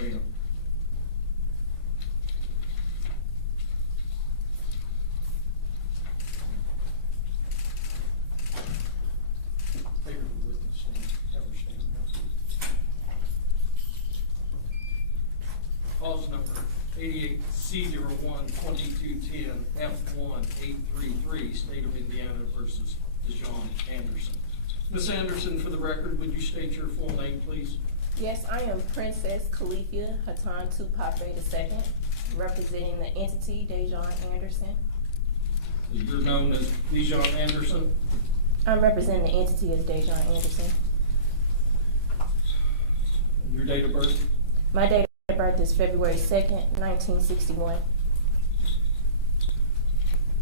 stand. Favorable witness stand. Have her stand now. Clause number 88C01-2210F1833, State of Indiana versus Dejaune Anderson. Ms. Anderson, for the record, would you state your full name, please? Yes, I am Princess Califia Hatan Tupape II, representing the entity Dejaune Anderson. You're known as Dejaune Anderson. I'm representing the entity as Dejaune Anderson. And your date of birth? My date of birth is February 2nd, 1961.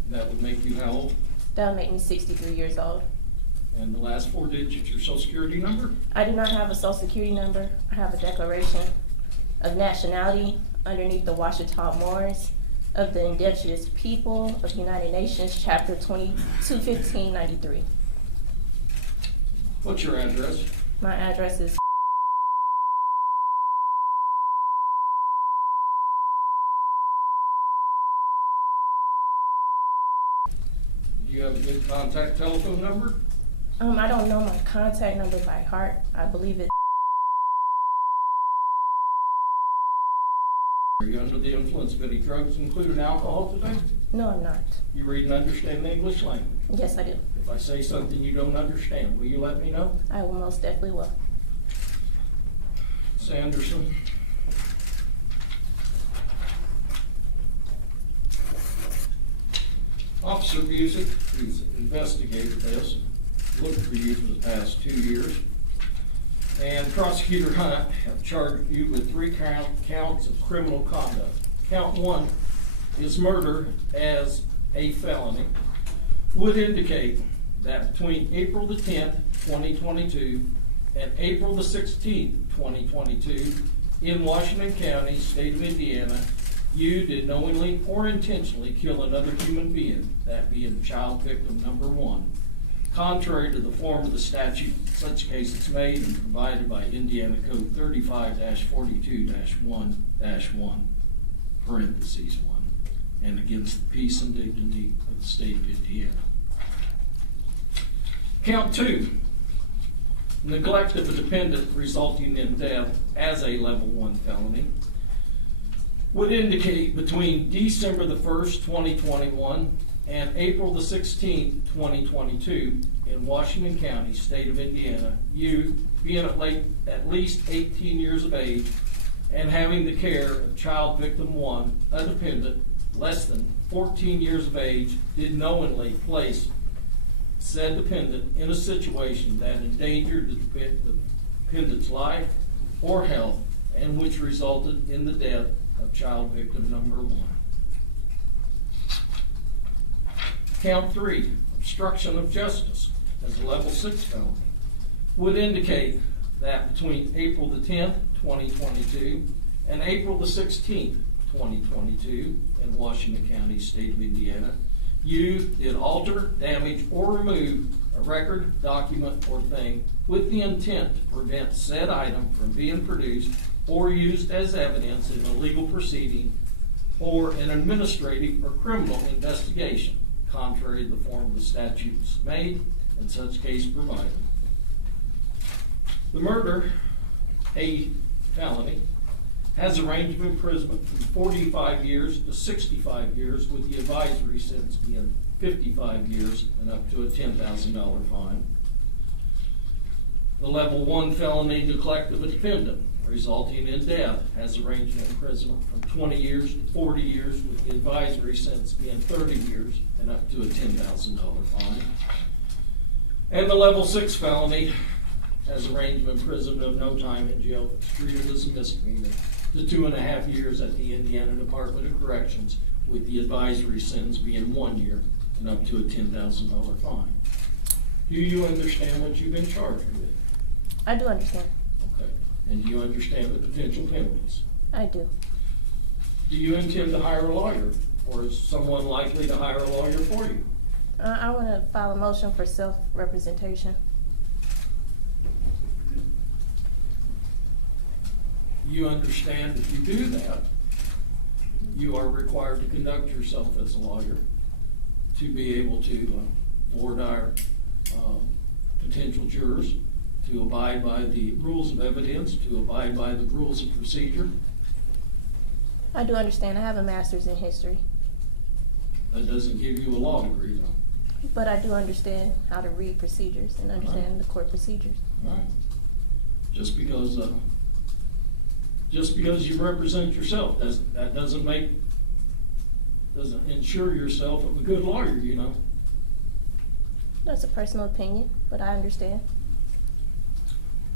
That would make you how old? That'll make me 63 years old. And the last four digits, your social security number? I do not have a social security number. I have a declaration of nationality underneath the Washita Moors of the Indigenous People of the United Nations, Chapter 21593. What's your address? My address is Do you have a good contact telephone number? I don't know my contact number by heart. I believe it's. Are you under the influence of any drugs, including alcohol today? No, I'm not. You read and understand the English language? Yes, I do. If I say something you don't understand, will you let me know? I will most definitely will. Ms. Anderson. Officer Busick, who's investigated this, looked for you for the past 2 years, and Prosecutor Hunt have charged you with 3 counts of criminal conduct. Count 1 is murder as a felony. Would indicate that between April the 10th, 2022 and April the 16th, 2022 in Washington County, state of Indiana, you did knowingly or intentionally kill another human being, that being child victim number 1, contrary to the form of the statute in such cases made and provided by Indiana Code 35-42-1-1, parentheses 1, and against the peace and dignity of the state of Indiana. Count 2, neglect of a dependent resulting in death as a level 1 felony, would indicate between December the 1st, 2021 and April the 16th, 2022 in Washington County, state of Indiana, you being at least 18 years of age and having the care of child victim 1, a dependent less than 14 years of age, did knowingly place said dependent in a situation that endangered the dependent's life or health and which resulted in the death of child victim number 1. Count 3, obstruction of justice as a level 6 felony, would indicate that between April the 10th, 2022 and April the 16th, 2022 in Washington County, state of Indiana, you did alter, damage, or remove a record, document, or thing with the intent to prevent said item from being produced or used as evidence in a legal proceeding or an administrative or criminal investigation, contrary to the form of the statutes made in such case provided. The murder, a felony, has a range of imprisonment from 45 years to 65 years, with the advisory sentence being 55 years and up to a $10,000 fine. The level 1 felony, neglect of a dependent resulting in death, has a range of imprisonment from 20 years to 40 years, with the advisory sentence being 30 years and up to a $10,000 fine. And the level 6 felony has a range of imprisonment of no time in jail if it's treated as a misdemeanor to 2.5 years at the Indiana Department of Corrections, with the advisory sentence being 1 year and up to a $10,000 fine. Do you understand what you've been charged with? I do understand. Okay. And do you understand the potential penalties? I do. Do you intend to hire a lawyer, or is someone likely to hire a lawyer for you? I want to file a motion for self-representation. you understand if you do that, you are required to conduct yourself as a lawyer to be able to rder potential jurors, to abide by the rules of evidence, to abide by the rules of procedure. I do understand. I have a master's in history, That doesn't give you a law degree, though. but I do understand how to read procedures and understand the court procedures. All right. Just because you represent yourself, that doesn't ensure yourself of a good lawyer, you know. That's a personal opinion, but I understand.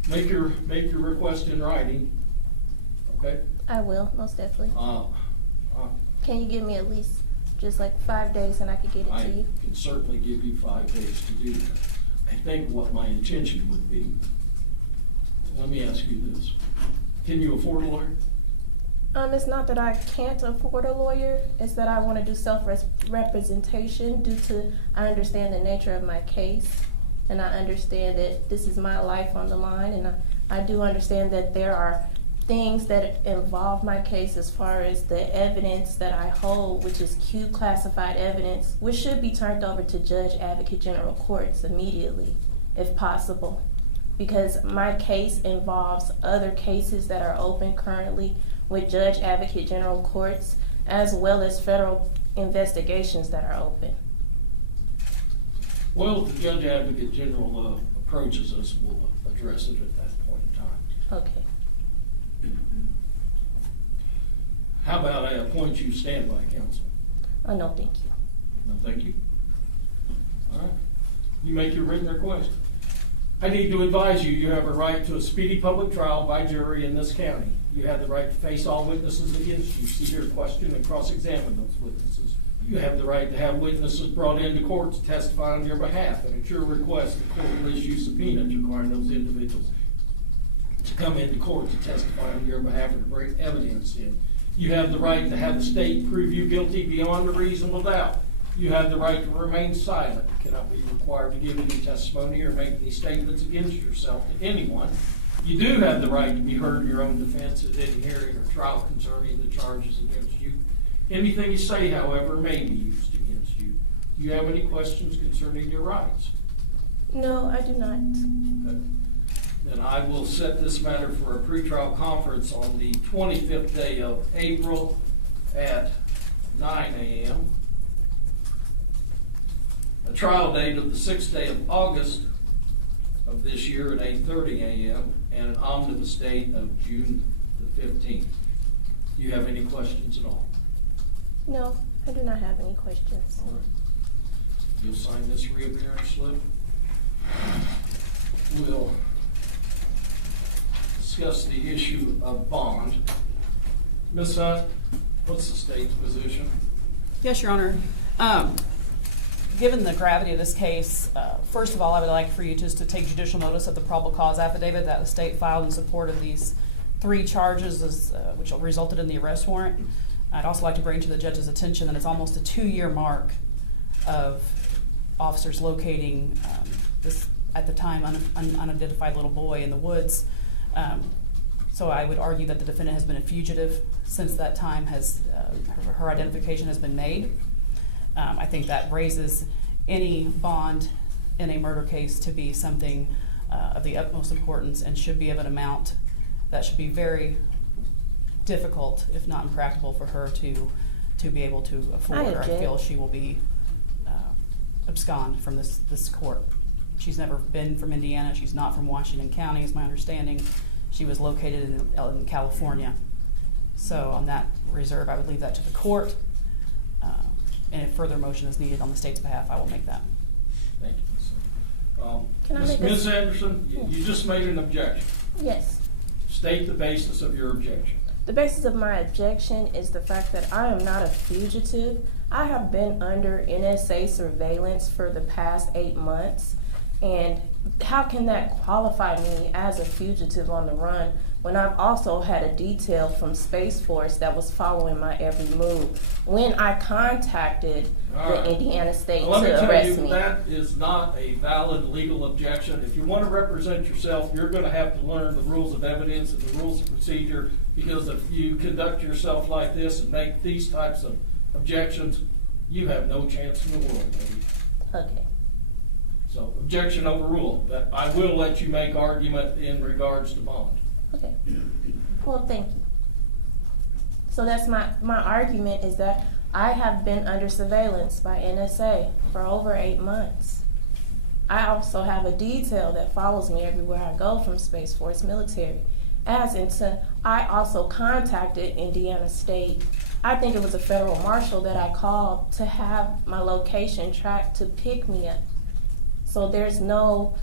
Make your request in writing, okay? I will, most definitely. Uh, Can you give me at least just like 5 days and I could get it I to you? can certainly give you 5 days to do that. I think what my intention would be, let me ask you this. Can you afford a lawyer? It's not that I can't afford a lawyer, it's that I want to do self-representation due to, I understand the nature of my case, and I understand that this is my life on the line, and I do understand that there are things that involve my case as far as the evidence that I hold, which is Q classified evidence, which should be turned over to Judge Advocate General Courts immediately, if possible. Because my case involves other cases that are open currently with Judge Advocate General Courts, as well as federal investigations that are open. Well, if the Judge Advocate General approaches us, we'll address it at that point in time. Okay. How about I appoint you standby counsel? Oh, no, thank you. No, thank you. All right. You make your written request. I need to advise you, you have a right to a speedy public trial by jury in this county. You have the right to face all witnesses against you, see, hear, question, and cross-examine those witnesses. You have the right to have witnesses brought into court to testify on your behalf, and at your request, the court will issue subpoenas requiring those individuals to come into court to testify on your behalf and to bring evidence in. You have the right to have the state prove you guilty beyond a reasonable doubt. You have the right to remain silent. You cannot be required to give any testimony or make any statements against yourself to anyone. You do have the right to be heard in your own defense at any hearing or trial concerning the charges against you. Anything you say, however, may be used against you. Do you have any questions concerning your rights? No, I do not. Okay. Then I will set this matter for a pretrial conference on the 25th day of April at 9 a.m. A trial date of the 6th day of August of this year at 8:30 a.m. and an omnibus date of June the 15th. Do you have any questions at all? No, I do not have any questions. All right. You'll sign this reappearance slip. We'll discuss the issue of bond. Ms. Hunt, what's the state's position? Yes, Your Honor. Given the gravity of this case, first of all, I would like for you just to take judicial notice of the probable cause affidavit that the state filed in support of these 3 charges, which resulted in the arrest warrant. I'd also like to bring to the judge's attention that it's almost a 2-year mark of officers locating this, at the time, unidentified little boy in the woods. So I would argue that the defendant has been a fugitive since that time. Her identification has been made. I think that raises any bond in a murder case to be something of the utmost importance and should be of an amount that should be very difficult, if not impractical, for her to be able to afford. I feel she will be abscond from this court. She's never been from Indiana. She's not from Washington County, is my understanding. She was located in California. So on that reserve, I would leave that to the court. And if further motion is needed on the state's behalf, I will make that. Thank you, Can I Ms. Anderson, you just made an objection. Yes. State the basis of your objection. The basis of my objection is the fact that I am not a fugitive. I have been under NSA surveillance for the past 8 months, and how can that qualify me as a fugitive on the run when I've also had a detail from Space Force that was following my every move when I contacted All the right. Indiana State Well, let me to tell arrest you, me? that is not a valid legal objection. If you want to represent yourself, you're going to have to learn the rules of evidence and the rules of procedure, because if you conduct yourself like this and make these types of objections, you have no chance in the world, baby. Okay. So, objection overruled, but I will let you make argument in regards to bond. Okay. Well, thank you. So that's my argument is that I have been under surveillance by NSA for over 8 months. I also have a detail that follows me everywhere I go from Space Force military. I also contacted Indiana State. I think it was a federal marshal that I called to have my location tracked to pick me up. So there's no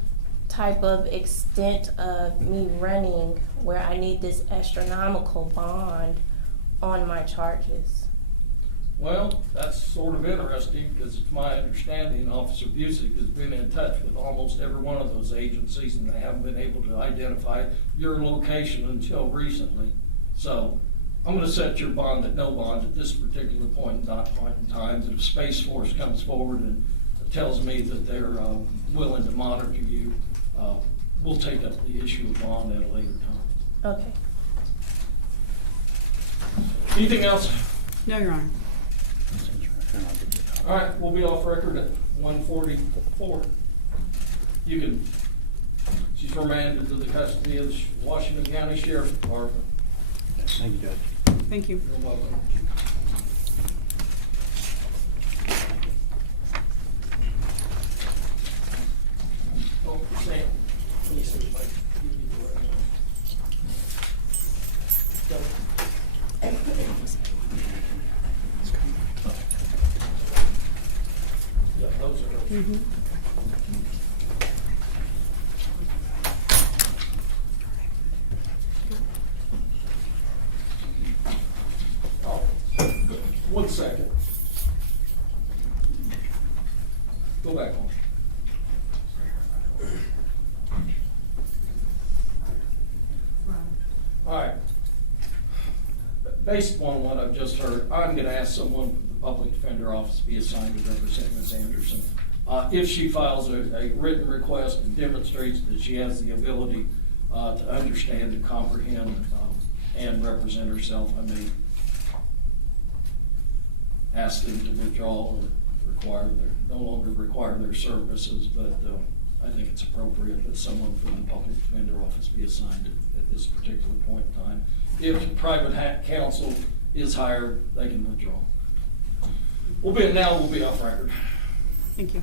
type of extent of me running where I need this astronomical bond on my charges. Well, that's sort of interesting, because it's my understanding Officer Busick has been in touch with almost every one of those agencies, and they haven't been able to identify your location until recently. So I'm going to set your bond at no bond at this particular point in time. That if Space Force comes forward and tells me that they're willing to monitor you, we'll take up the issue of bond at a later time. Okay. Anything else? No, Your Honor. All right, we'll be off record at 1:44. You can, she's remanded to the custody of the Washington County Sheriff's Department. Thank you, Judge. Thank you. You're welcome. Oh, Sam, let me see if I can give you the right one. Yeah, those are those. Oh, 1 second. Go back on. All right. Based upon what I've just heard, I'm going to ask someone from the Public Defender Office to be assigned to represent Ms. Anderson. If she files a written request and demonstrates that she has the ability to understand and comprehend and represent herself, I may ask them to withdraw or no longer require their services, but I think it's appropriate that someone from the Public Defender Office be assigned at this particular point in time. If private counsel is hired, they can withdraw. We'll be off record. Thank you.